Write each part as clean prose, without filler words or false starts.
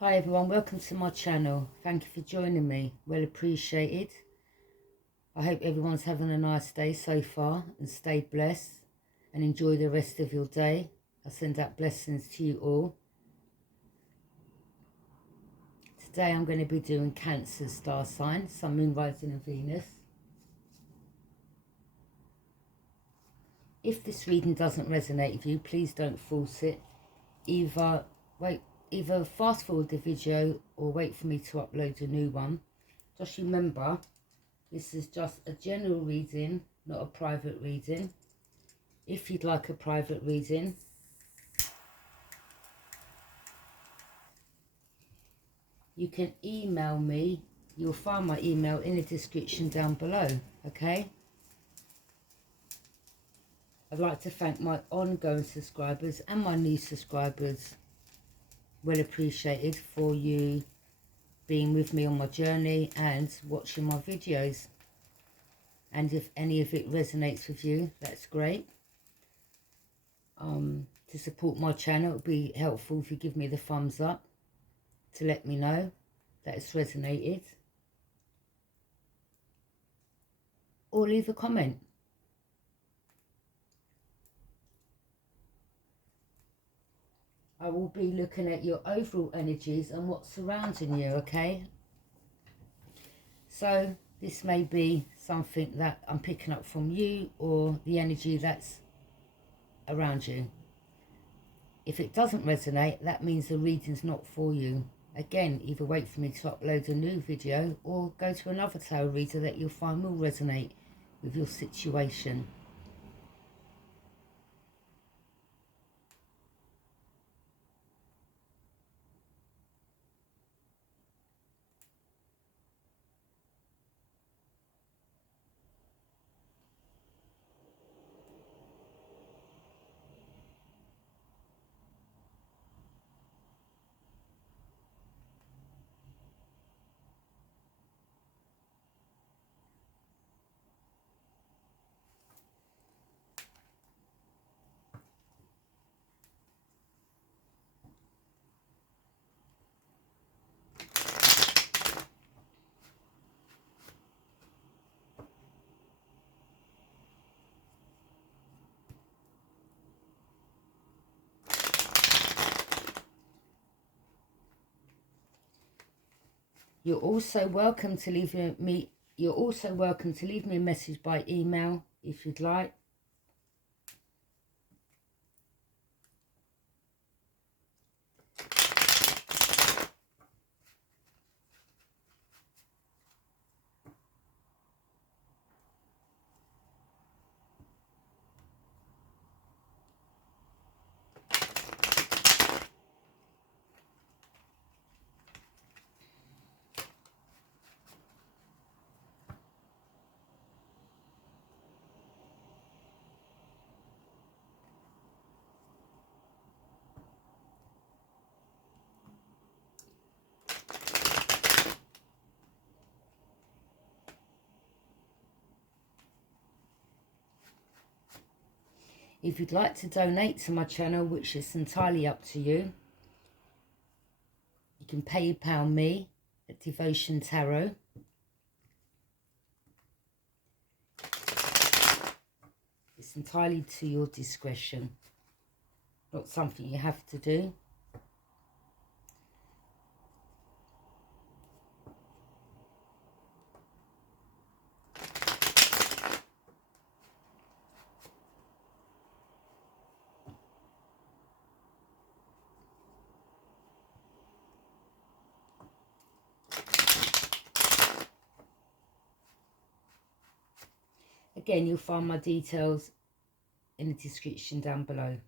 Hi everyone, welcome to my channel. Thank you for joining me, well appreciated. I hope everyone's having a nice day so far and stay blessed and enjoy the rest of your day. I send out blessings to you all. Today I'm going to be doing Cancer star sign, Sun, Moon, Rising and Venus. If this reading doesn't resonate with you, please don't force it. Either fast forward the video or wait for me to upload a new one. Just remember, this is just a general reading, not a private reading. If you'd like a private reading, you can email me. You'll find my email in the description down below, okay? I'd like to thank my ongoing subscribers and my new subscribers. Well appreciated for you being with me on my journey and watching my videos. And if any of it resonates with you, that's great. To support my channel, it would be helpful if you give me the thumbs up to let me know that it's resonated. Or leave a comment. I will be looking at your overall energies and what's surrounding you, okay? So this may be something that I'm picking up from you or the energy that's around you. If it doesn't resonate, that means the reading's not for you. Again, either wait for me to upload a new video or go to another tarot reader that you'll find will resonate with your situation. You're also welcome to leave me a message by email if you'd like. If you'd like to donate to my channel, which is entirely up to you, you can PayPal me at Devotion Tarot. It's entirely to your discretion, not something you have to do. Again, you'll find my details in the description down below.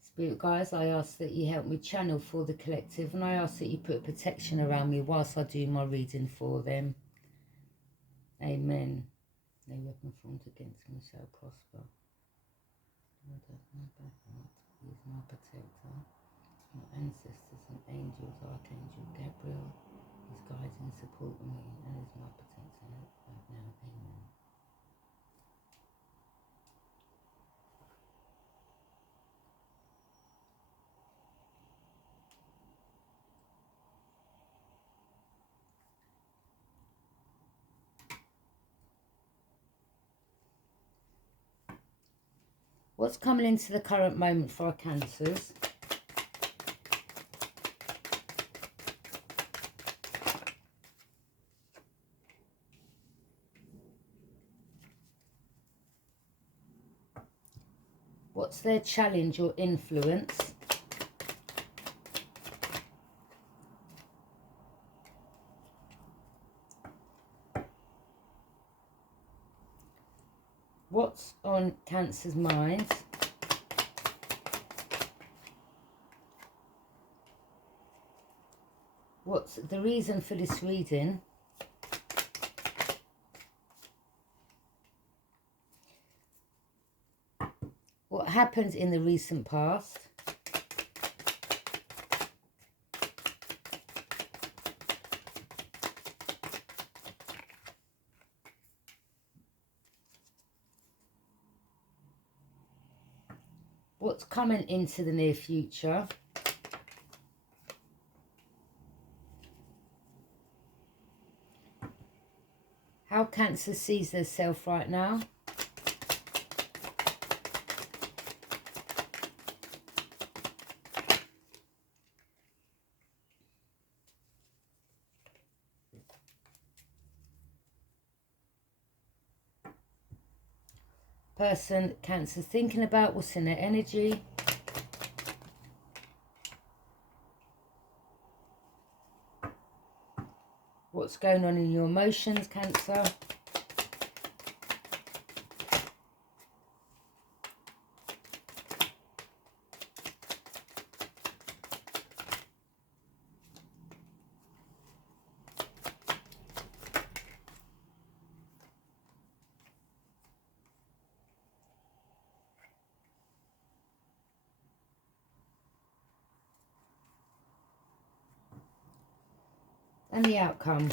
Spirit guys, I ask that you help me channel for the collective, and I ask that you put protection around me whilst I do my reading for them. Amen. No weapon formed against me shall prosper. Lord, have my back, He is my protector. My ancestors and angels, Archangel Gabriel, is guiding and supporting me and is my protector. What's coming into the current moment for our Cancers? What's their challenge or influence? What's on Cancer's mind? What's the reason for this reading? What happened in the recent past? What's coming into the near future? How Cancer sees themselves right now? Person Cancer thinking about, what's in their energy? What's going on in your emotions, Cancer? And the outcome.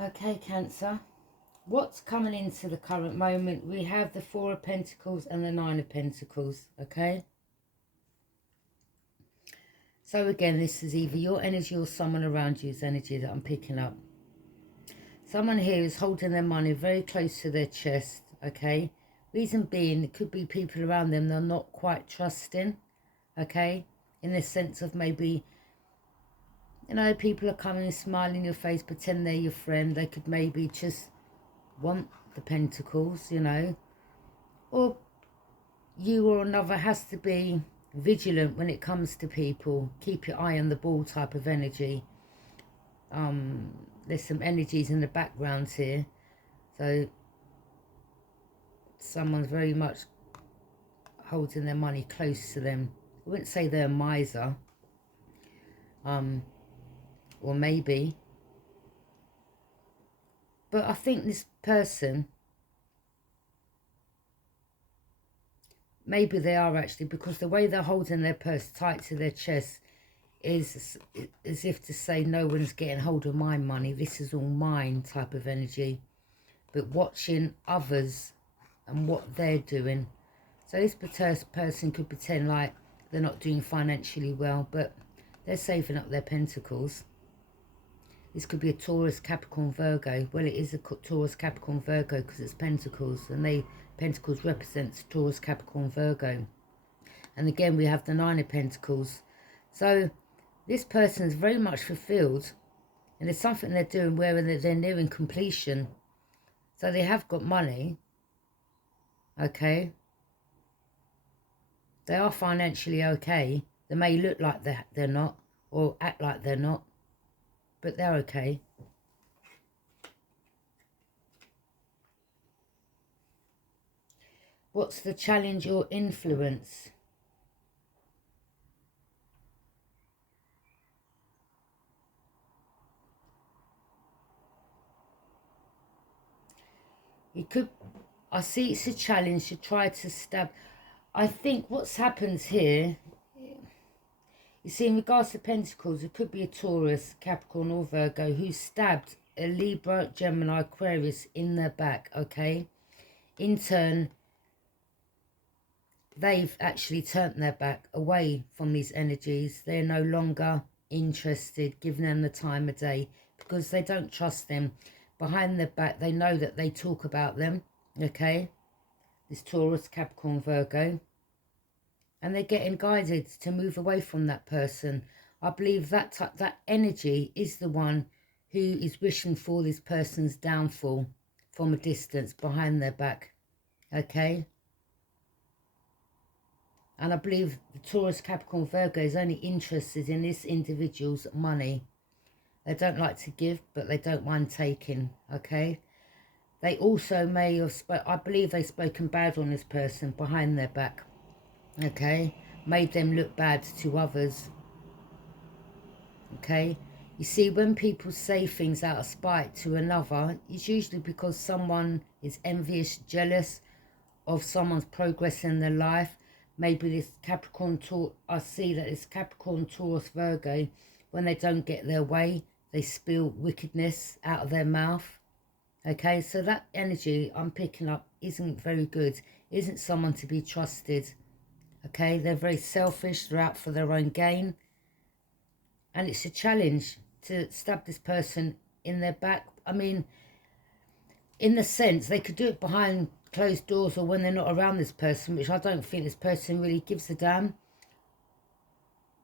Okay, Cancer. What's coming into the current moment? We have the Four of Pentacles and the Nine of Pentacles, okay? So again, this is either your energy or someone around you's energy that I'm picking up. Someone here is holding their money very close to their chest, okay? Reason being, it could be people around them they're not quite trusting, okay? In the sense of maybe, you know, people are coming and smiling in your face, pretend they're your friend. They could maybe just want the pentacles, you know. Or you or another has to be vigilant when it comes to people. Keep your eye on the ball type of energy. There's some energies in the background here. So someone's very much holding their money close to them. I wouldn't say they're a miser. Or maybe. But I think this person, maybe they are actually, because the way they're holding their purse tight to their chest is as if to say, no one's getting hold of my money. This is all mine type of energy. But watching others and what they're doing. So this person could pretend like they're not doing financially well, but they're saving up their pentacles. This could be a Taurus, Capricorn, Virgo. Well, it is a Taurus, Capricorn, Virgo because it's pentacles. And pentacles represents Taurus, Capricorn, Virgo. And again, we have the Nine of Pentacles. So this person is very much fulfilled. And there's something they're doing where they're nearing completion. So they have got money. Okay. They are financially okay. They may look like they're not. Or act like they're not. But they're okay. What's the challenge or influence? It could, I see it's a challenge to try to stab. I think what's happened here, you see, in regards to Pentacles, it could be a Taurus, Capricorn or Virgo who stabbed a Libra, Gemini, Aquarius in their back, okay? In turn, they've actually turned their back away from these energies. They're no longer interested, giving them the time of day, because they don't trust them. Behind their back, they know that they talk about them, okay? This Taurus, Capricorn, Virgo. And they're getting guided to move away from that person. I believe that that energy is the one who is wishing for this person's downfall from a distance behind their back, okay? And I believe the Taurus, Capricorn, Virgo is only interested in this individual's money. They don't like to give, but they don't mind taking, okay? They also may have, I believe they've spoken bad on this person behind their back, okay? Made them look bad to others, okay? You see, when people say things out of spite to another, it's usually because someone is envious, jealous of someone's progress in their life. Maybe this Capricorn, I see that this Capricorn, Taurus, Virgo, when they don't get their way, they spill wickedness out of their mouth. Okay, so that energy I'm picking up isn't very good, isn't someone to be trusted. Okay, they're very selfish, they're out for their own gain. And it's a challenge to stab this person in their back. I mean, in the sense, they could do it behind closed doors or when they're not around this person, which I don't think this person really gives a damn.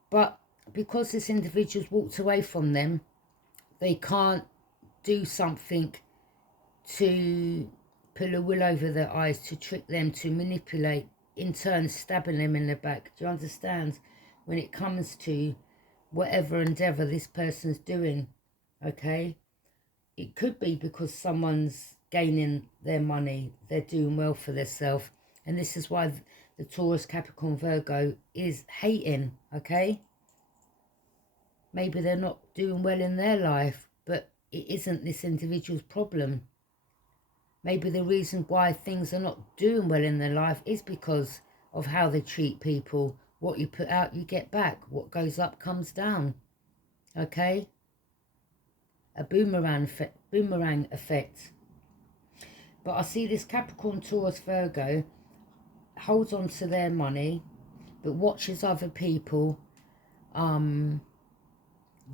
But because this individual's walked away from them, they can't do something to pull a wool over their eyes, to trick them, to manipulate, in turn stabbing them in the back. Do you understand? When it comes to whatever endeavour this person's doing, okay? It could be because someone's gaining their money, they're doing well for themselves, and this is why the Taurus, Capricorn, Virgo is hating, okay? Maybe they're not doing well in their life, but it isn't this individual's problem. Maybe the reason why things are not doing well in their life is because of how they treat people. What you put out, you get back. What goes up comes down, okay? A boomerang effect. But I see this Capricorn, Taurus, Virgo holds on to their money, but watches other people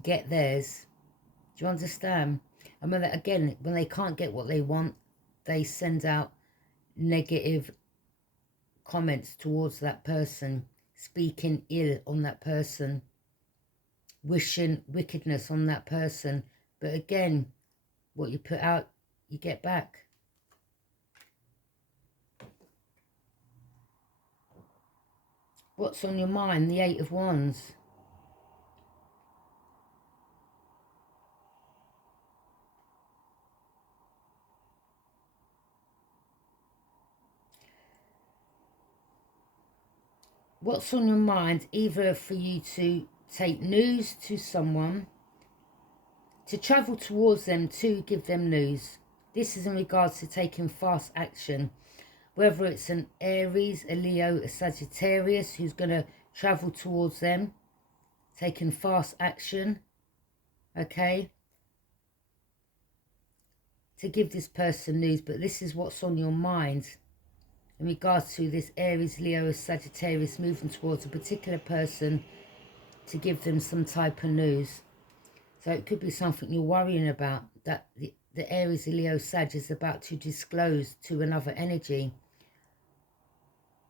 get theirs. Do you understand? And when when they can't get what they want, they send out negative comments towards that person, speaking ill on that person, wishing wickedness on that person. But again, what you put out, you get back. What's on your mind? The Eight of Wands. What's on your mind, either for you to take news to someone, to travel towards them to give them news. This is in regards to taking fast action. Whether it's an Aries, a Leo, a Sagittarius who's going to travel towards them, taking fast action, okay, to give this person news. But this is what's on your mind in regards to this Aries, Leo, Sagittarius moving towards a particular person to give them some type of news. So it could be something you're worrying about, that the Aries, Leo, Sag is about to disclose to another energy.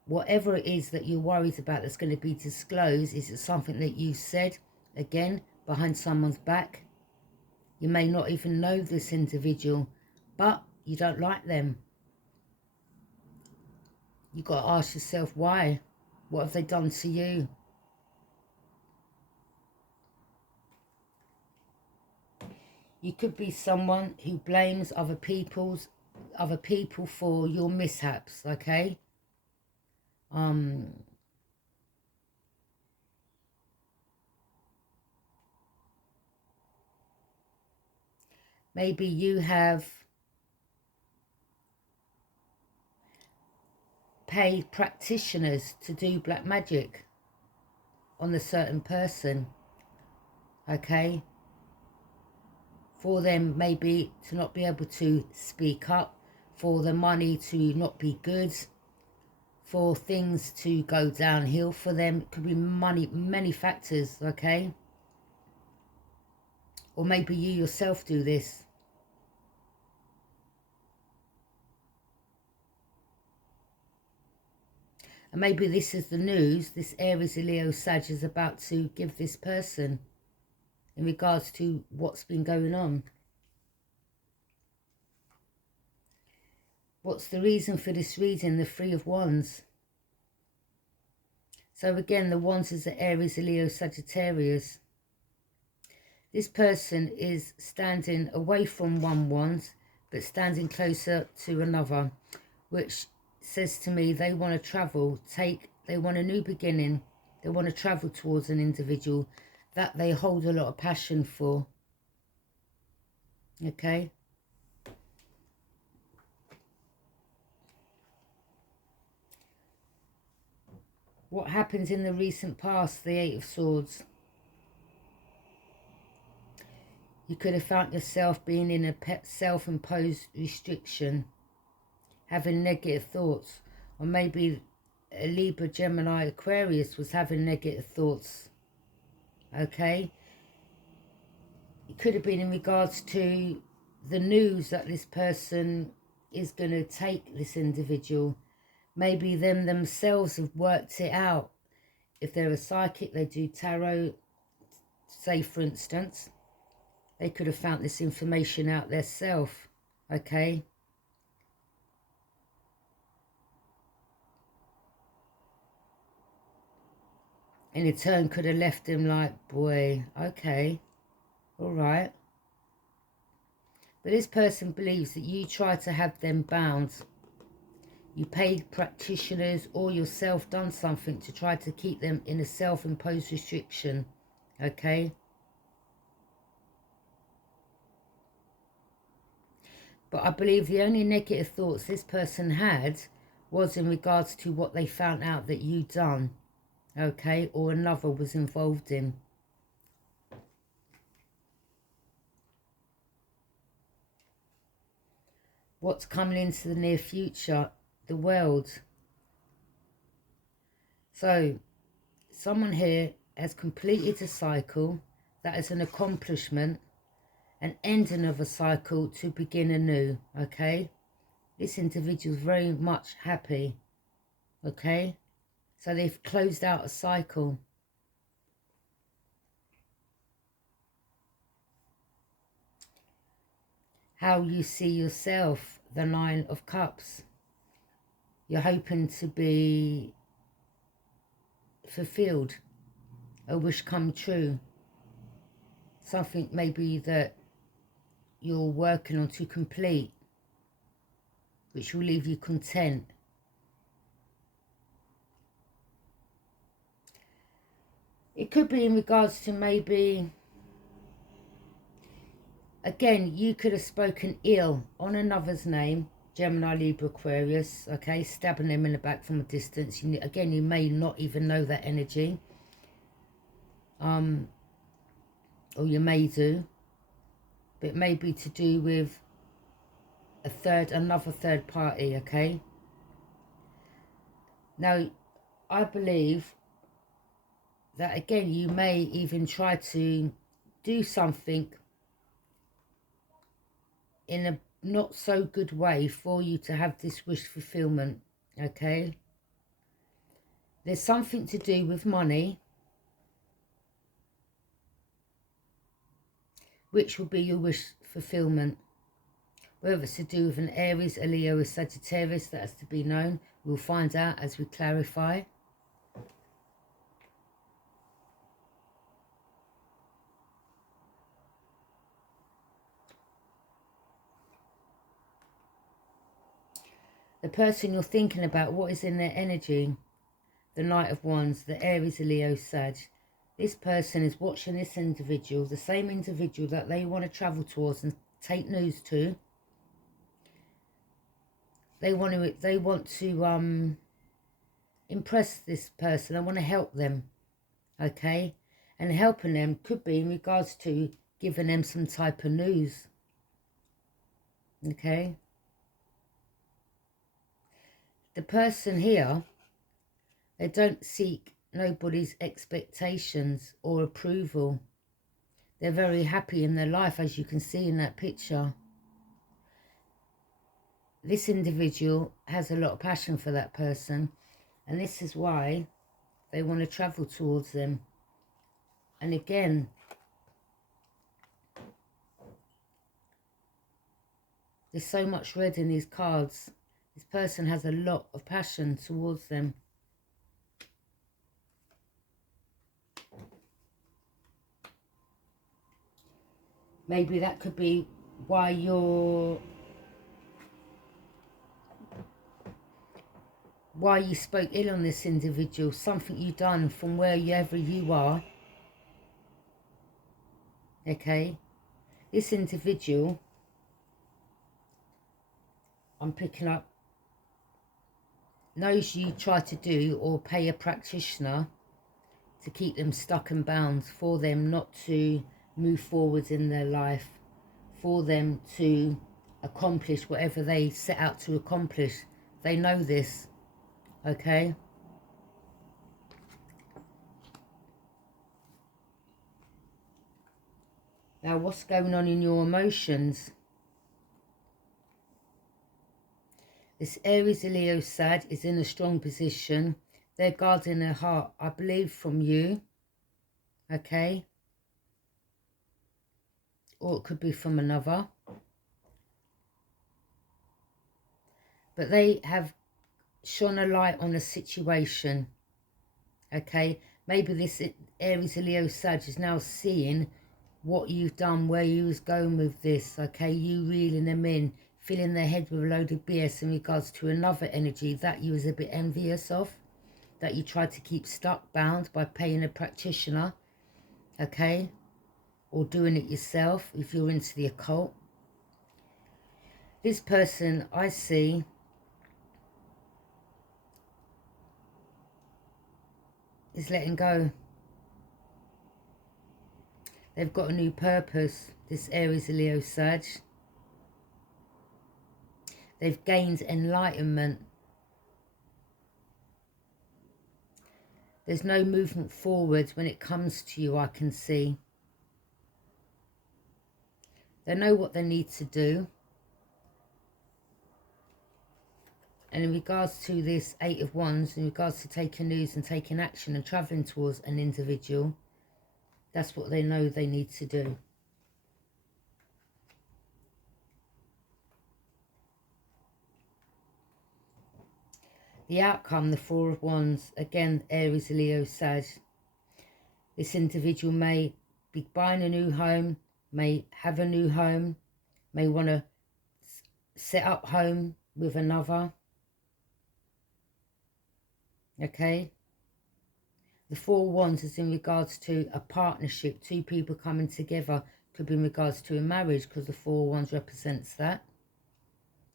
Whatever it is that you're worried about that's going to be disclosed, is it something that you said, again, behind someone's back? You may not even know this individual, but you don't like them. You've got to ask yourself why. What have they done to you? You could be someone who blames other people for your mishaps, okay? Maybe you have paid practitioners to do black magic on a certain person, okay? for them maybe to not be able to speak up, for the money to not be good, for things to go downhill for them. It could be money, many factors, okay? Or maybe you yourself do this. And maybe this is the news this Aries, Leo, Sag is about to give this person in regards to what's been going on. What's the reason for this reading? The Three of Wands. So again, the Wands is the Aries, Leo, Sagittarius. This person is standing away from one wand, but standing closer to another, which says to me they want to travel, they want a new beginning. They want to travel towards an individual that they hold a lot of passion for. Okay? What happens in the recent past? The Eight of Swords. You could have found yourself being in a self-imposed restriction, having negative thoughts, or maybe a Libra, Gemini, Aquarius was having negative thoughts. Okay? It could have been in regards to the news that this person is going to take this individual. Maybe them themselves have worked it out. If they're a psychic, they do tarot, say for instance, they could have found this information out themselves, okay? And in turn could have left him like, boy, okay, all right. But this person believes that you try to have them bound. You paid practitioners or yourself done something to try to keep them in a self-imposed restriction, okay? But I believe the only negative thoughts this person had was in regards to what they found out that you'd done, okay, or another was involved in. What's coming into the near future? The World. So, someone here has completed a cycle. That is an accomplishment. An ending of a cycle to begin anew, okay? This individual is very much happy, okay? So they've closed out a cycle. How you see yourself, the Nine of Cups. You're hoping to be fulfilled, a wish come true. Something maybe that you're working on to complete, which will leave you content. It could be in regards to maybe, again, you could have spoken ill on another's name, Gemini, Libra, Aquarius, okay, stabbing them in the back from a distance. Again, you may not even know that energy. Or you may do. But it may be to do with another third party, okay? Now, I believe that, again, you may even try to do something in a not so good way for you to have this wish fulfillment, okay? There's something to do with money, which will be your wish fulfillment. Whether it's to do with an Aries, a Leo, a Sagittarius, that has to be known. We'll find out as we clarify. The person you're thinking about, what is in their energy? The Knight of Wands, the Aries, a Leo, Sag. This person is watching this individual, the same individual that they want to travel towards and take news to. They want to impress this person. They want to help them, okay? And helping them could be in regards to giving them some type of news. Okay? The person here, they don't seek nobody's expectations or approval. They're very happy in their life, as you can see in that picture. This individual has a lot of passion for that person, and this is why they want to travel towards them. And again, there's so much red in these cards. This person has a lot of passion towards them. Maybe that could be why you spoke ill on this individual. Something you done from wherever you are. Okay? This individual, I'm picking up, knows you try to do or pay a practitioner to keep them stuck and bound, for them not to move forwards in their life, for them to accomplish whatever they set out to accomplish. They know this, okay? Now, what's going on in your emotions? This Aries, Leo, Sag is in a strong position. They're guarding their heart, I believe, from you. Okay? Or it could be from another. But they have shone a light on a situation. Okay? Maybe this Aries, Leo, Sag is now seeing what you've done, where you was going with this. Okay? You reeling them in, filling their head with a load of BS in regards to another energy that you was a bit envious of, that you tried to keep stuck, bound by paying a practitioner, okay, or doing it yourself if you're into the occult. This person, I see, is letting go. They've got a new purpose, this Aries, Leo, Sag. They've gained enlightenment. There's no movement forward when it comes to you, I can see. They know what they need to do. And in regards to this Eight of Wands, in regards to taking news and taking action and travelling towards an individual, that's what they know they need to do. The outcome, the Four of Wands, again, Aries, Leo, Sag. This individual may be buying a new home, may have a new home, may want to set up home with another. Okay? The Four of Wands is in regards to a partnership, two people coming together. Could be in regards to a marriage, because the Four of Wands represents that.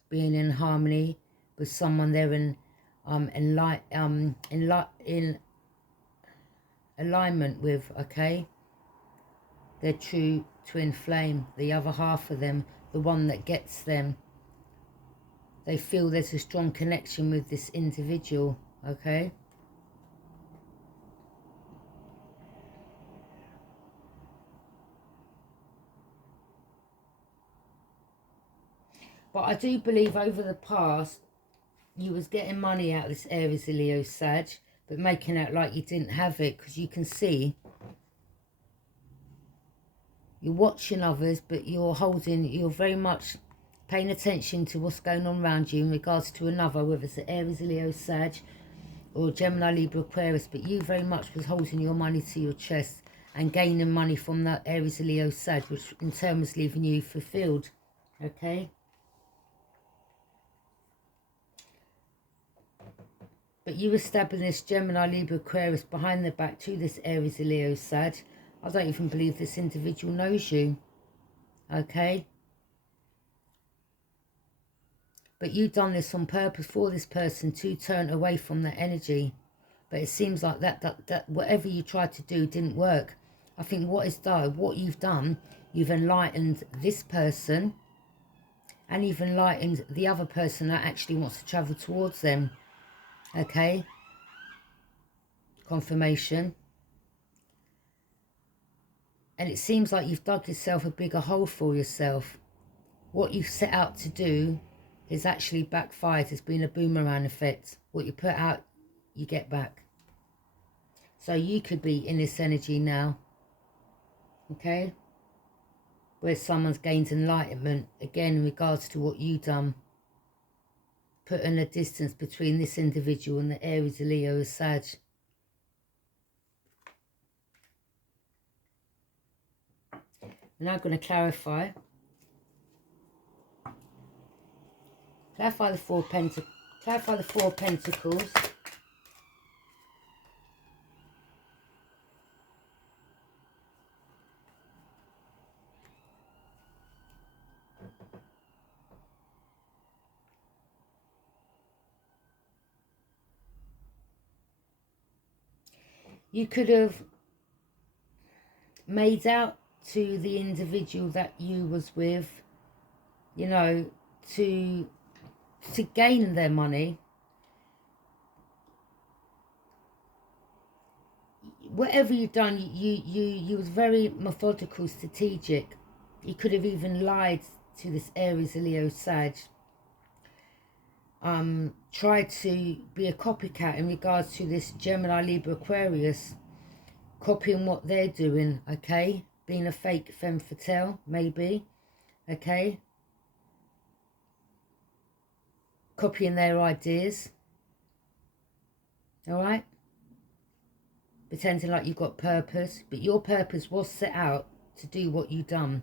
Being in harmony with someone they're in alignment with, okay? Their true twin flame, the other half of them, the one that gets them. They feel there's a strong connection with this individual, okay? But I do believe over the past, you was getting money out of this Aries, Leo, Sag, but making out like you didn't have it, because you can see you're watching others, but you're very much paying attention to what's going on around you in regards to another, whether it's an Aries, Leo, Sag, or Gemini, Libra, Aquarius, but you very much was holding your money to your chest and gaining money from that Aries, Leo, Sag, which in turn was leaving you fulfilled, okay? But you were stabbing this Gemini, Libra, Aquarius behind the back to this Aries, Leo, Sag. I don't even believe this individual knows you. Okay? But you've done this on purpose for this person to turn away from that energy. But it seems like that whatever you tried to do didn't work. I think what you've done, You've enlightened this person, and you've enlightened the other person that actually wants to travel towards them. Okay? Confirmation. And it seems like you've dug yourself a bigger hole for yourself. What you've set out to do is actually backfired. It's been a boomerang effect. What you put out, you get back. So you could be in this energy now. Okay? Where someone's gained enlightenment, again, in regards to what you've done. Putting a distance between this individual and the Aries, the Leo, the Sag. I'm now going to clarify. Clarify the Four of Pentacles. Clarify the Four of Pentacles. You could have made out to the individual that you was with, you know, to gain their money. Whatever you've done, you was very methodical, strategic. You could have even lied to this Aries, Leo, Sag. Tried to be a copycat in regards to this Gemini, Libra, Aquarius. Copying what they're doing, okay? Being a fake femme fatale, maybe, okay? Copying their ideas, all right? Pretending like you've got purpose, but your purpose was set out to do what you've done.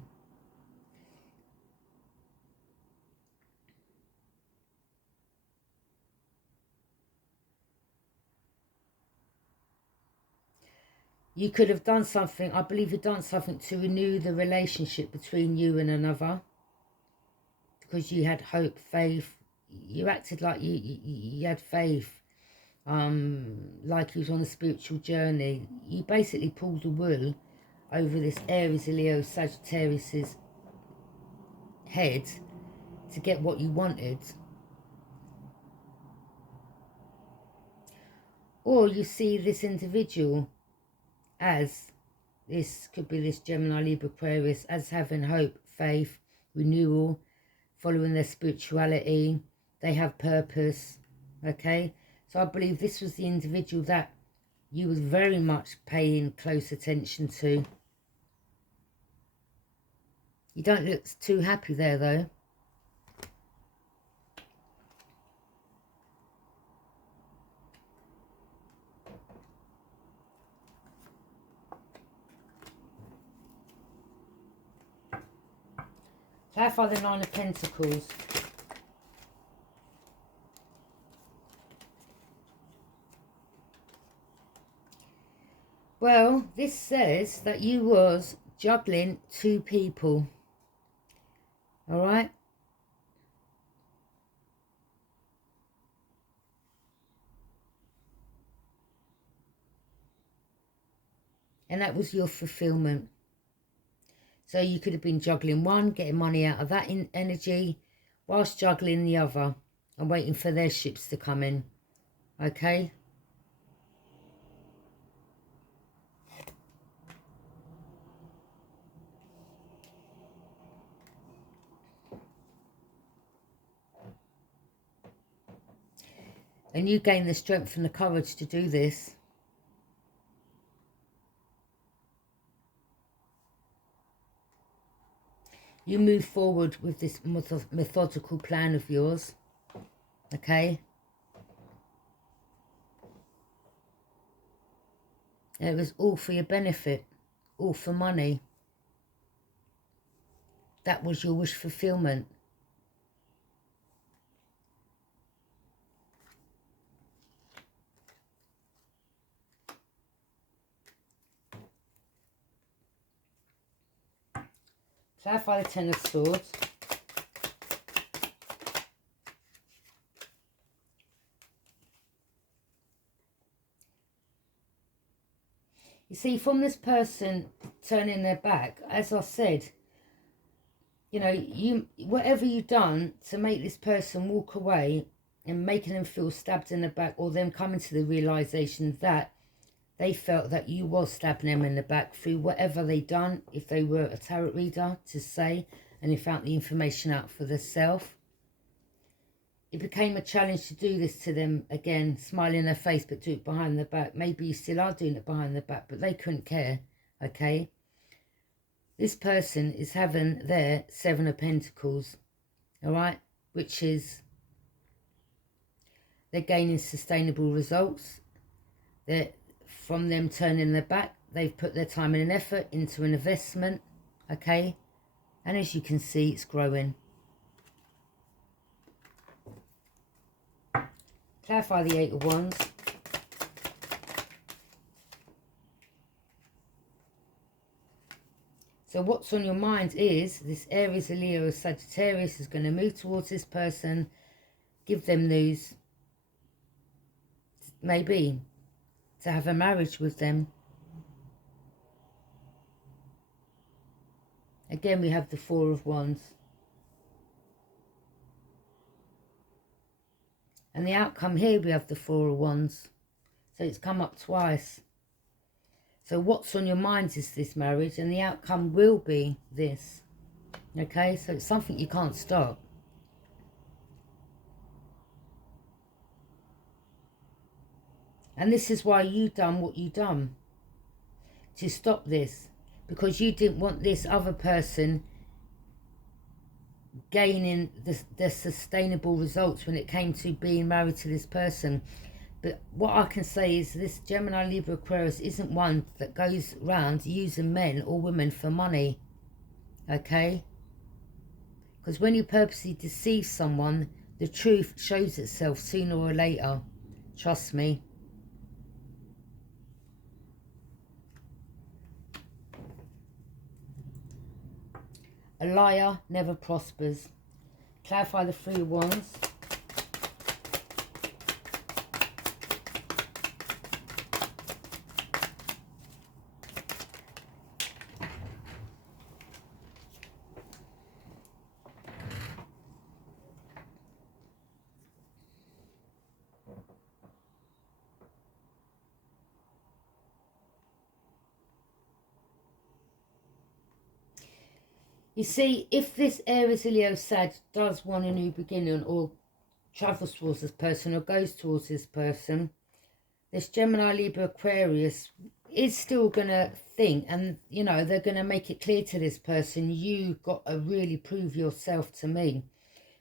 You could have done something, I believe you've done something to renew the relationship between you and another. Because you had hope, faith. You acted like you had faith. Like you was on a spiritual journey. You basically pulled the wool over this Aries, Leo, Sagittarius's head to get what you wanted. Or you see this individual as, this could be this Gemini, Libra, Aquarius, as having hope, faith, renewal, following their spirituality. They have purpose, okay? So I believe this was the individual that you was very much paying close attention to. You don't look too happy there, though. Clarify the Nine of Pentacles. Well, this says that you was juggling two people. All right? And that was your fulfillment. So you could have been juggling one, getting money out of that energy, whilst juggling the other and waiting for their ships to come in. Okay? And you gain the strength and the courage to do this. You move forward with this methodical plan of yours. Okay? And it was all for your benefit. All for money. That was your wish fulfillment. Clarify the Ten of Swords. You see, from this person turning their back, as I said, you know, whatever you've done to make this person walk away and making them feel stabbed in the back, or them coming to the realization that they felt that you was stabbing them in the back through whatever they done, if they were a tarot reader, to say, and they found the information out for themselves. It became a challenge to do this to them again, smile in their face, but do it behind their back. Maybe you still are doing it behind their back, but they couldn't care, okay? This person is having their Seven of Pentacles, all right? Which is, they're gaining sustainable results. They're, from them turning their back, they've put their time and effort into an investment, okay? And as you can see, it's growing. Clarify the Eight of Wands. So what's on your mind is this Aries, a Leo, a Sagittarius is going to move towards this person, give them news, maybe to have a marriage with them. Again, we have the Four of Wands. And the outcome here, we have the Four of Wands. So it's come up twice. So what's on your mind is this marriage, and the outcome will be this. Okay, so it's something you can't stop. And this is why you done what you done. To stop this. Because you didn't want this other person gaining the sustainable results when it came to being married to this person. But what I can say is this Gemini, Libra, Aquarius isn't one that goes around using men or women for money. Okay? Because when you purposely deceive someone, the truth shows itself sooner or later. Trust me. A liar never prospers. Clarify the Three of Wands. You see, if this Aries, Leo, Sag does want a new beginning, or travels towards this person, or goes towards this person, this Gemini, Libra, Aquarius is still going to think, and, you know, they're going to make it clear to this person, you got to really prove yourself to me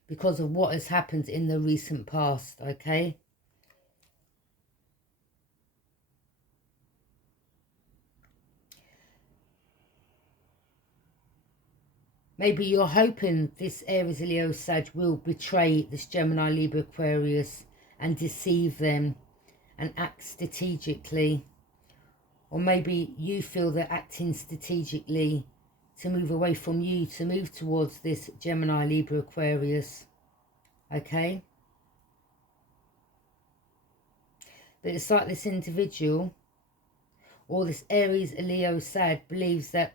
because of what has happened in the recent past, okay? Maybe you're hoping this Aries, Leo, Sag will betray this Gemini, Libra, Aquarius and deceive them and act strategically. Or maybe you feel they're acting strategically to move away from you, to move towards this Gemini, Libra, Aquarius. Okay? But it's like this individual, or this Aries, Leo, Sag, believes that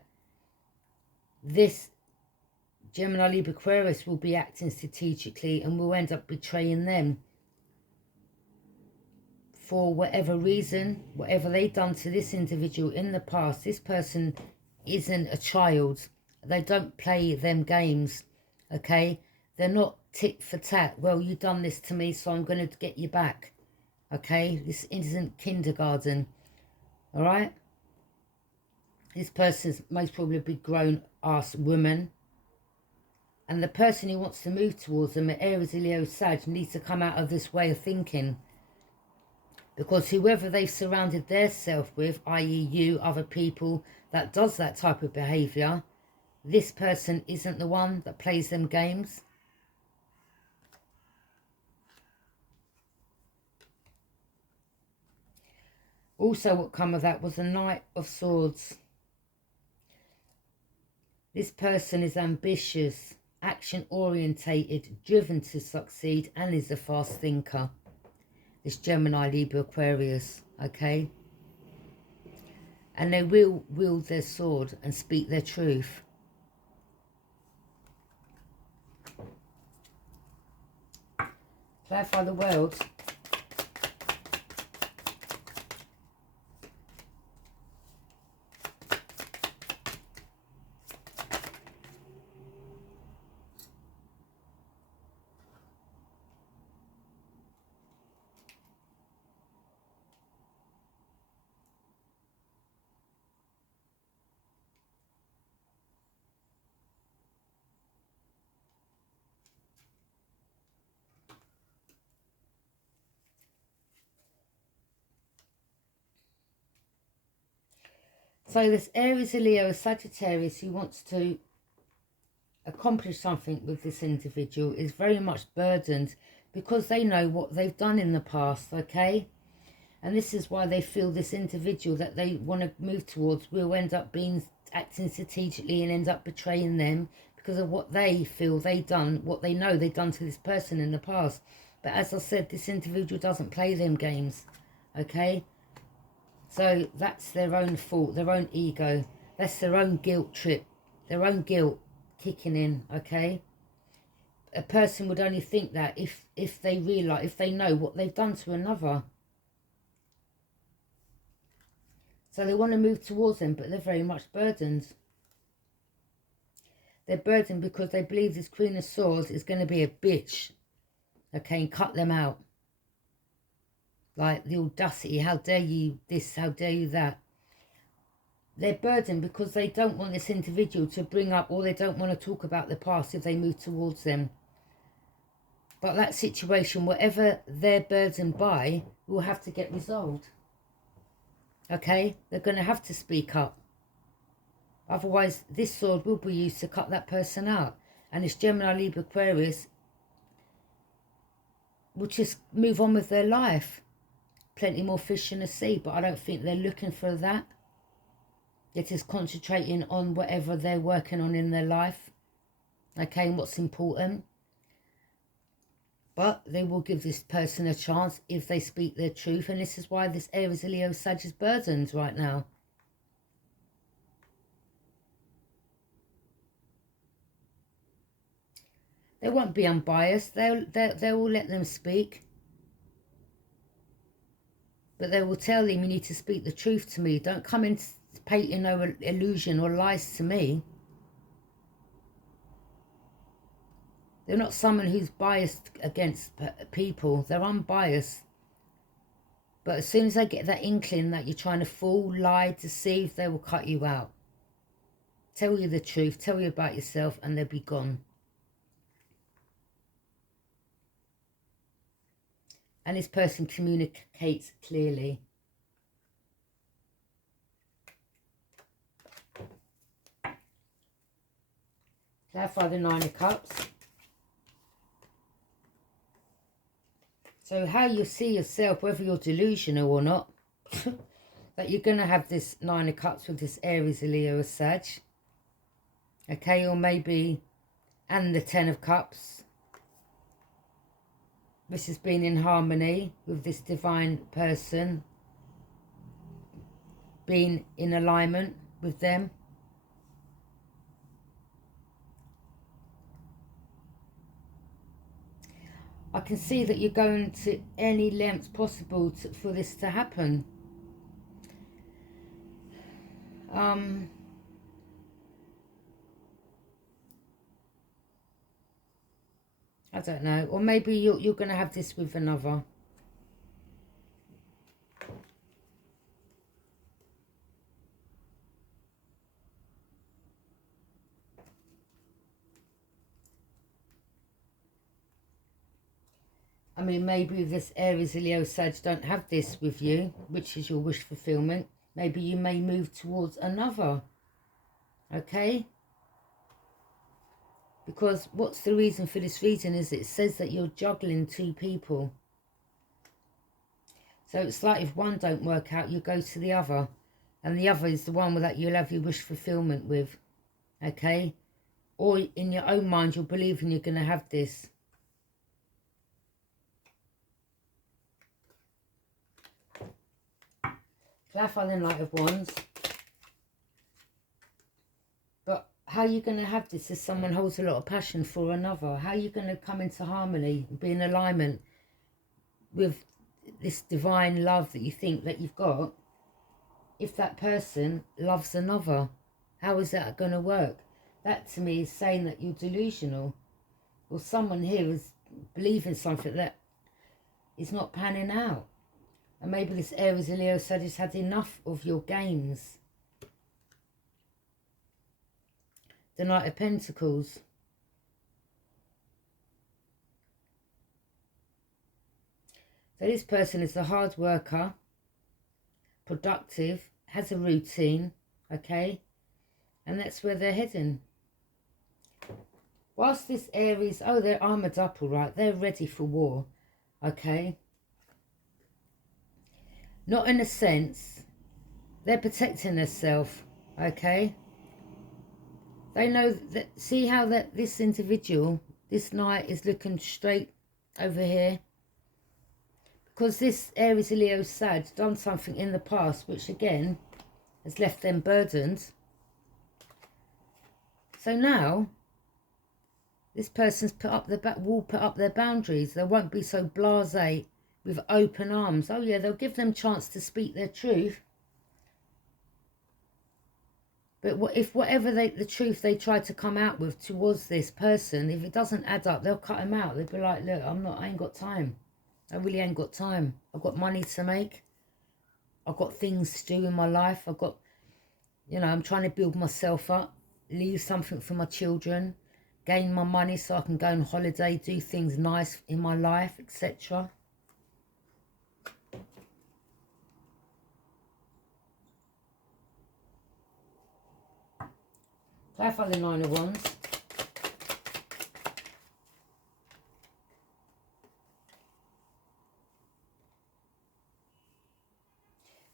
this Gemini, Libra, Aquarius will be acting strategically and will end up betraying them. For whatever reason, whatever they've done to this individual in the past, this person isn't a child. They don't play them games, okay? They're not tit for tat. Well, you've done this to me, so I'm going to get you back, okay? This isn't kindergarten, all right? This person's most probably a big grown-ass woman. And the person who wants to move towards them, Aries, Leo, Sag, needs to come out of this way of thinking. Because whoever they've surrounded themselves with, i.e. you, other people, that does that type of behaviour, this person isn't the one that plays them games. Also, what come of that was the Knight of Swords. This person is ambitious, action-orientated, driven to succeed, and is a fast thinker. This Gemini, Libra, Aquarius, okay? And they will wield their sword and speak their truth. Clarify the world. So this Aries, a Leo, a Sagittarius who wants to accomplish something with this individual is very much burdened because they know what they've done in the past, okay? And this is why they feel this individual that they want to move towards will end up acting strategically and end up betraying them because of what they feel they've done, what they know they've done to this person in the past. But as I said, this individual doesn't play them games, okay? So that's their own fault, their own ego. That's their own guilt trip, their own guilt kicking in, okay? A person would only think that if they realise, if they know what they've done to another. So they want to move towards them, but they're very much burdened. They're burdened because they believe this Queen of Swords is going to be a bitch, okay, and cut them out. Like the audacity, how dare you this, how dare you that. They're burdened because they don't want this individual to bring up, or they don't want to talk about the past if they move towards them. But that situation, whatever they're burdened by, will have to get resolved. Okay? They're going to have to speak up. Otherwise, this sword will be used to cut that person out. And this Gemini, Libra, Aquarius will just move on with their life. Plenty more fish in the sea, but I don't think they're looking for that. They're just concentrating on whatever they're working on in their life. Okay, and what's important. But they will give this person a chance if they speak their truth. And this is why this Aries, Leo, Sag is burdened right now. They won't be unbiased. They will let them speak. But they will tell them, you need to speak the truth to me. Don't come in painting no illusion or lies to me. They're not someone who's biased against people. They're unbiased. But as soon as they get that inkling that you're trying to fool, lie, deceive, they will cut you out. Tell you the truth, tell you about yourself, and they'll be gone. And this person communicates clearly. Clarify the Nine of Cups. So how you see yourself, whether you're delusional or not, that you're going to have this Nine of Cups with this Aries, Leo, or Sag. Okay, or maybe, and the Ten of Cups. This has been in harmony with this divine person. Being in alignment with them. I can see that you're going to any lengths possible for this to happen. I don't know. Or maybe you're going to have this with another. I mean, maybe this Aries, Leo, Sag don't have this with you, which is your wish fulfillment. Maybe you may move towards another. Okay? Because what's the reason for this reason is it says that you're juggling two people. So it's like if one don't work out, you go to the other. And the other is the one that you'll have your wish fulfillment with. Okay? Or in your own mind, you're believing you're going to have this. Clarify the Knight of Wands. But how are you going to have this if someone holds a lot of passion for another? How are you going to come into harmony and be in alignment with this divine love that you think that you've got, if that person loves another, how is that going to work? That to me is saying that you're delusional, or someone here is believing something that is not panning out. And maybe this Aries and Leo said it's had enough of your games. The Knight of Pentacles. So this person is a hard worker, productive, has a routine, okay? And that's where they're heading. Whilst this Aries, oh, they're armoured up, all right. They're ready for war, okay? Not in a sense. They're protecting themselves, okay? They know that, see how that this individual, this knight is looking straight over here? Because this Aries, Leo, Sag done something in the past, which again has left them burdened. So now, this person's will put up their boundaries. They won't be so blasé with open arms. Oh yeah, they'll give them a chance to speak their truth. But if whatever the truth they try to come out with towards this person, if it doesn't add up, they'll cut them out. They'll be like, look, I ain't got time. I really ain't got time. I've got money to make. I've got things to do in my life. I've got, you know, I'm trying to build myself up, leave something for my children, gain my money so I can go on holiday, do things nice in my life, etc. Clarify the Nine of Wands.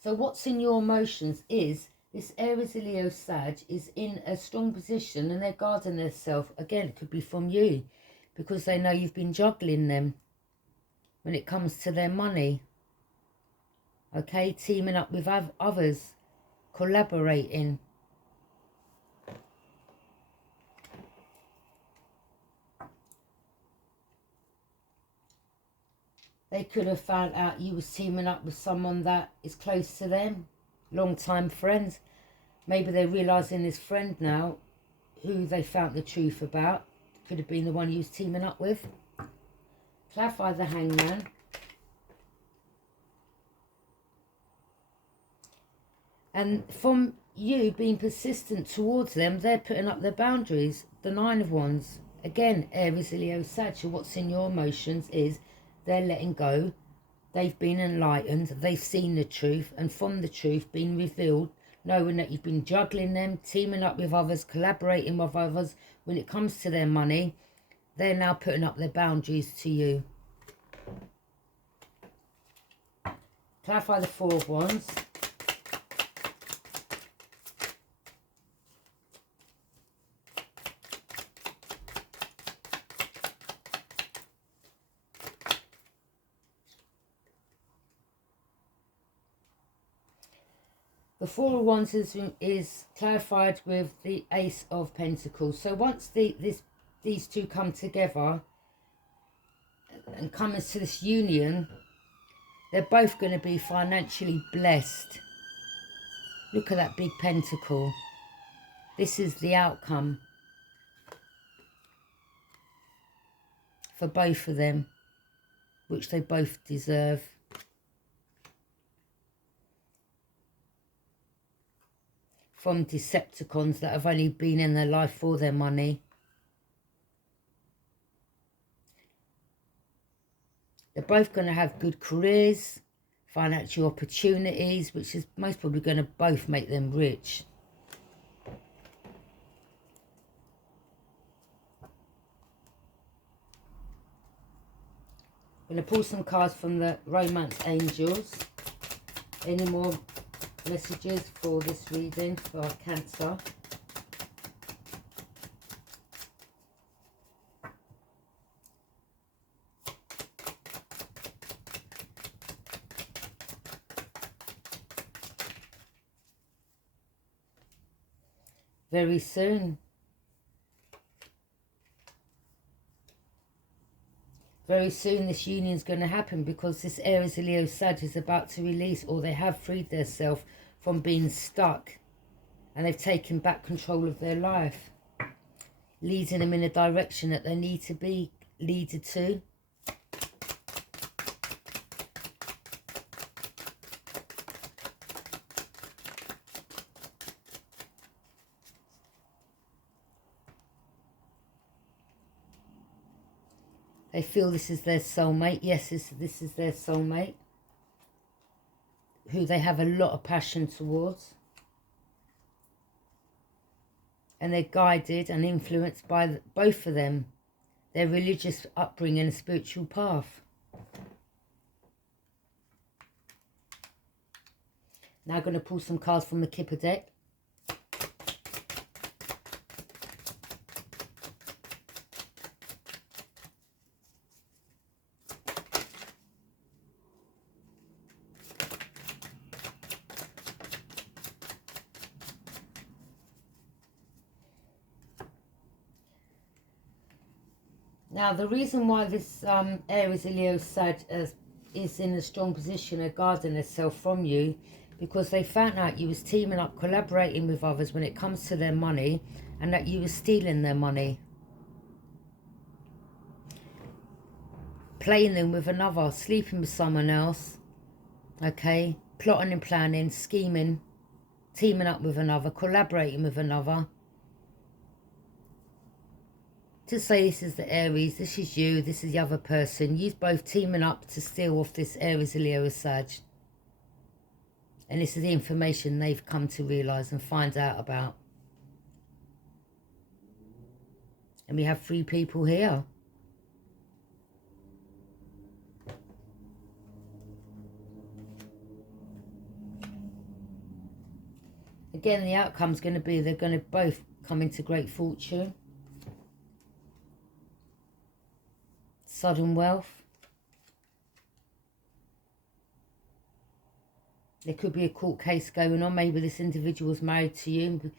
So what's in your emotions is this Aries, Leo, Sag is in a strong position and they're guarding themselves. Again, it could be from you because they know you've been juggling them when it comes to their money. Okay, teaming up with others, collaborating. They could have found out you was teaming up with someone that is close to them, long-time friends. Maybe they're realising this friend now, who they found the truth about, could have been the one you was teaming up with. Clarify the Hangman. And from you being persistent towards them, they're putting up their boundaries. The Nine of Wands. Again, Aries, Leo, Sag. What's in your emotions is they're letting go. They've been enlightened. They've seen the truth. And from the truth being revealed, knowing that you've been juggling them, teaming up with others, collaborating with others. When it comes to their money, they're now putting up their boundaries to you. Clarify the Four of Wands. The Four of Wands is clarified with the Ace of Pentacles. So once these two come together and come into this union, they're both going to be financially blessed. Look at that big pentacle. This is the outcome for both of them, which they both deserve. From Decepticons that have only been in their life for their money. They're both going to have good careers, financial opportunities, which is most probably going to both make them rich. I'm going to pull some cards from the Romance Angels. Any more messages for this reading for Cancer? Very soon. Very soon this union's going to happen, because this Aries Leo Sag is about to release, or they have freed themselves from being stuck, and they've taken back control of their life, leading them in a direction that they need to be leaded to. They feel this is their soulmate. Yes, this is their soulmate, who they have a lot of passion towards. And they're guided and influenced by both of them, their religious upbringing and spiritual path. Now I'm going to pull some cards from the Kipper deck. Now, the reason why this Aries Leo Sag is in a strong position of guarding herself from you, because they found out you was teaming up, collaborating with others when it comes to their money, and that you were stealing their money, playing them with another, sleeping with someone else, okay, plotting and planning, scheming, teaming up with another, collaborating with another. To say this is the Aries, this is you, this is the other person. You're both teaming up to steal off this Aries Leo Sag. And this is the information they've come to realise and find out about. And we have 3 people here. Again, the outcome's going to be they're going to both come into great fortune. Sudden wealth. There could be a court case going on. Maybe this individual was married to you.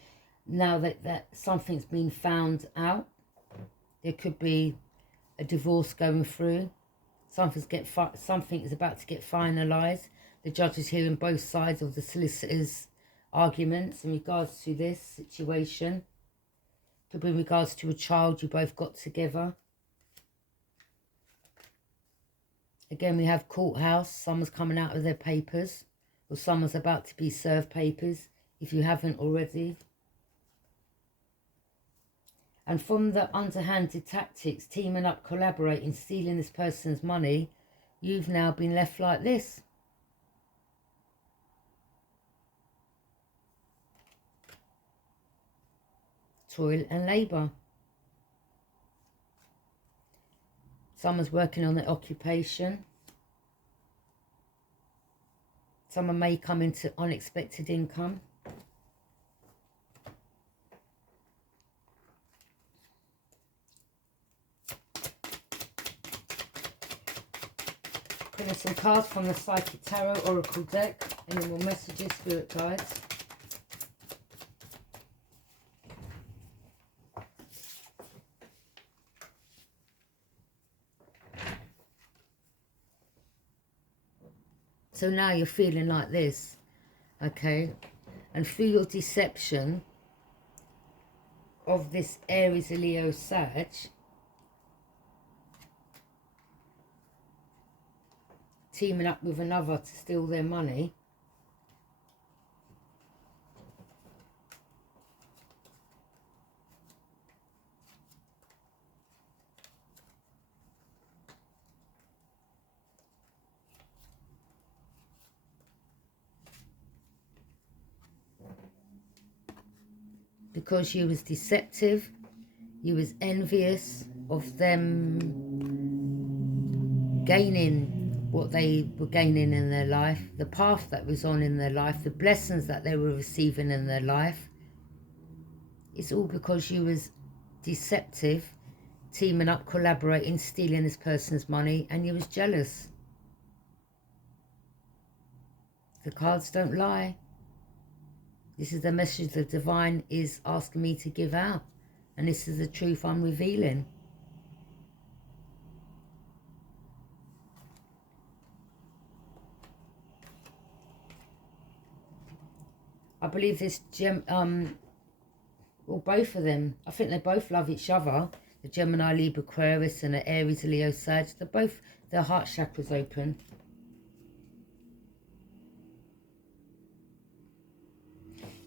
Now that something's been found out, there could be a divorce going through. Something is about to get finalised. The judge is hearing both sides of the solicitor's arguments in regards to this situation. Could be in regards to a child you both got together. Again, we have courthouse. Someone's coming out with their papers, or someone's about to be served papers, if you haven't already. And from the underhanded tactics, teaming up, collaborating, stealing this person's money, you've now been left like this. Toil and labour. Someone's working on their occupation. Someone may come into unexpected income. Putting some cards from the Psychic Tarot Oracle deck. Any more messages, spirit guides? So now you're feeling like this, okay? And through your deception of this Aries Leo Sag, teaming up with another to steal their money, because you was deceptive, you was envious of them gaining what they were gaining in their life, the path that was on in their life, the blessings that they were receiving in their life. It's all because you was deceptive, teaming up, collaborating, stealing this person's money, and you was jealous. The cards don't lie. This is the message the divine is asking me to give out. And this is the truth I'm revealing. I believe this well, both of them, I think they both love each other. The Gemini, Libra, Aquarius, and the Aries, Leo, Sag. They're both, their heart chakras open.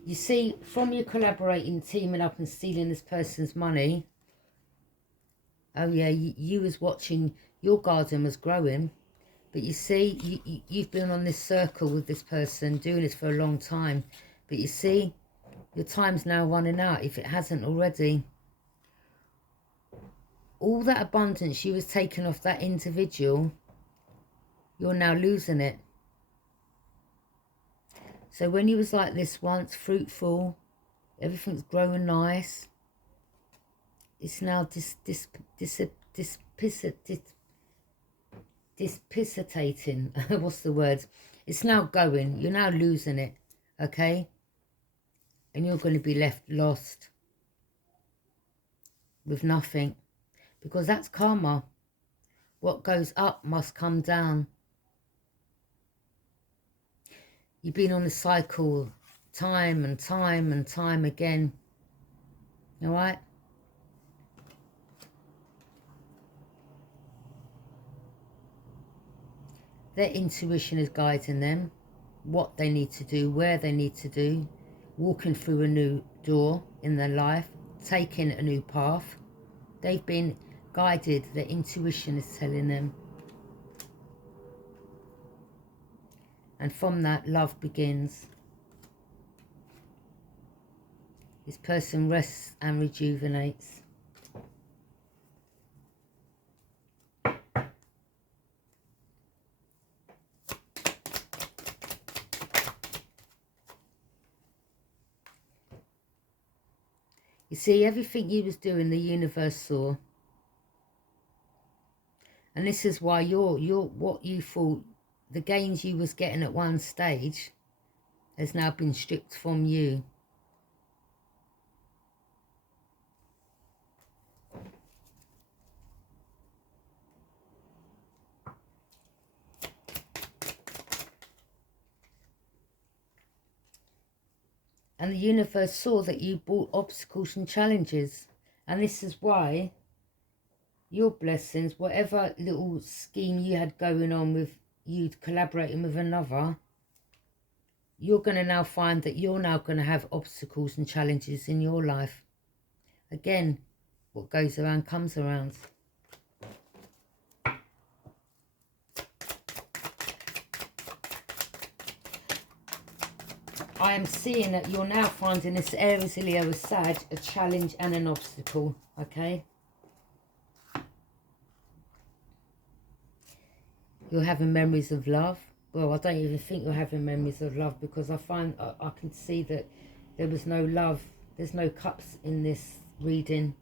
You see, from you collaborating, teaming up and stealing this person's money, oh yeah, you was watching, your garden was growing. But you see, you've been on this circle with this person, doing this for a long time. But you see, your time's now running out, if it hasn't already. All that abundance you was taking off that individual, you're now losing it. So when you was like this once, fruitful, everything's growing nice, it's now dissipating. What's the word? It's now going. You're now losing it, okay? And you're going to be left lost with nothing, because that's karma. What goes up must come down. You've been on a cycle time and time and time again. All right? Their intuition is guiding them, what they need to do, where they need to do, walking through a new door in their life, taking a new path. They've been guided, their intuition is telling them. And from that, love begins. This person rests and rejuvenates. You see, everything you was doing, the universe saw. And this is why what you thought, the gains you was getting at one stage, has now been stripped from you. And the universe saw that you brought obstacles and challenges. And this is why your blessings, whatever little scheme you had going on with you collaborating with another, you're going to now find that you're now going to have obstacles and challenges in your life. Again, what goes around comes around. I am seeing that you're now finding this Aries, Leo, Sag a challenge and an obstacle, okay? You're having memories of love. Well, I don't even think you're having memories of love, because I find I can see that there was no love. There's no cups in this reading.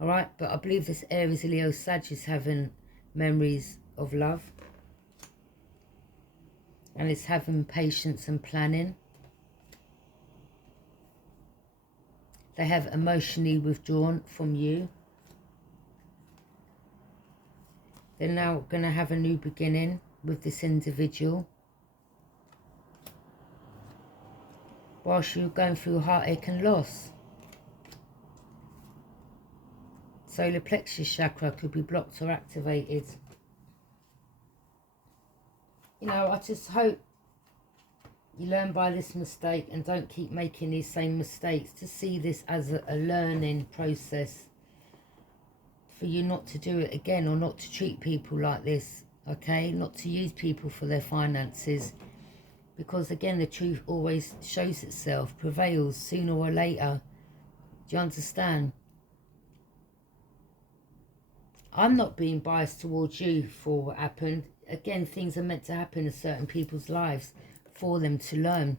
All right, but I believe this Aries, Leo, Sag is having memories of love. And it's having patience and planning. They have emotionally withdrawn from you. They're now going to have a new beginning with this individual. Whilst you're going through heartache and loss. Solar plexus chakra could be blocked or activated. You know, I just hope you learn by this mistake and don't keep making these same mistakes. To see this as a learning process for you not to do it again, or not to treat people like this, okay? Not to use people for their finances. Because again, the truth always shows itself, prevails sooner or later. Do you understand? I'm not being biased towards you for what happened. Again, things are meant to happen in certain people's lives for them to learn.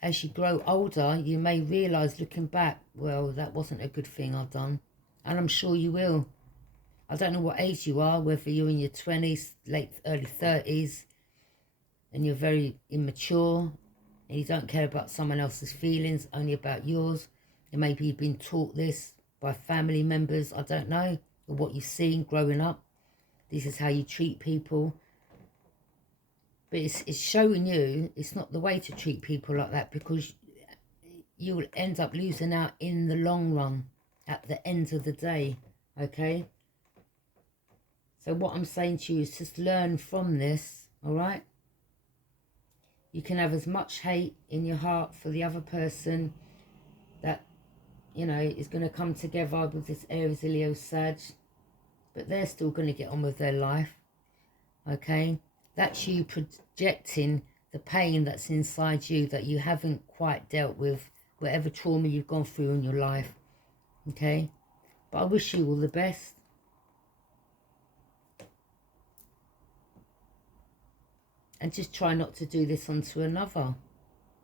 As you grow older, you may realise, looking back, well, that wasn't a good thing I've done. And I'm sure you will. I don't know what age you are, whether you're in your 20s, early 30s, and you're very immature, and you don't care about someone else's feelings, only about yours. And maybe you've been taught this by family members, I don't know, or what you've seen growing up. This is how you treat people. But it's showing you it's not the way to treat people like that, because you will end up losing out in the long run at the end of the day, okay? So what I'm saying to you is just learn from this, all right? You can have as much hate in your heart for the other person that, you know, is going to come together with this Aries, Leo, Sag, but they're still going to get on with their life, okay? That's you projecting the pain that's inside you that you haven't quite dealt with, whatever trauma you've gone through in your life, okay? But I wish you all the best. And just try not to do this onto another,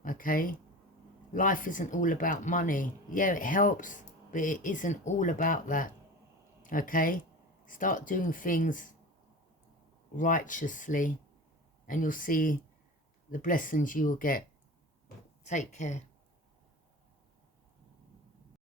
okay? Life isn't all about money. Yeah, it helps, but it isn't all about that, okay? Start doing things righteously and you'll see the blessings you will get. Take care.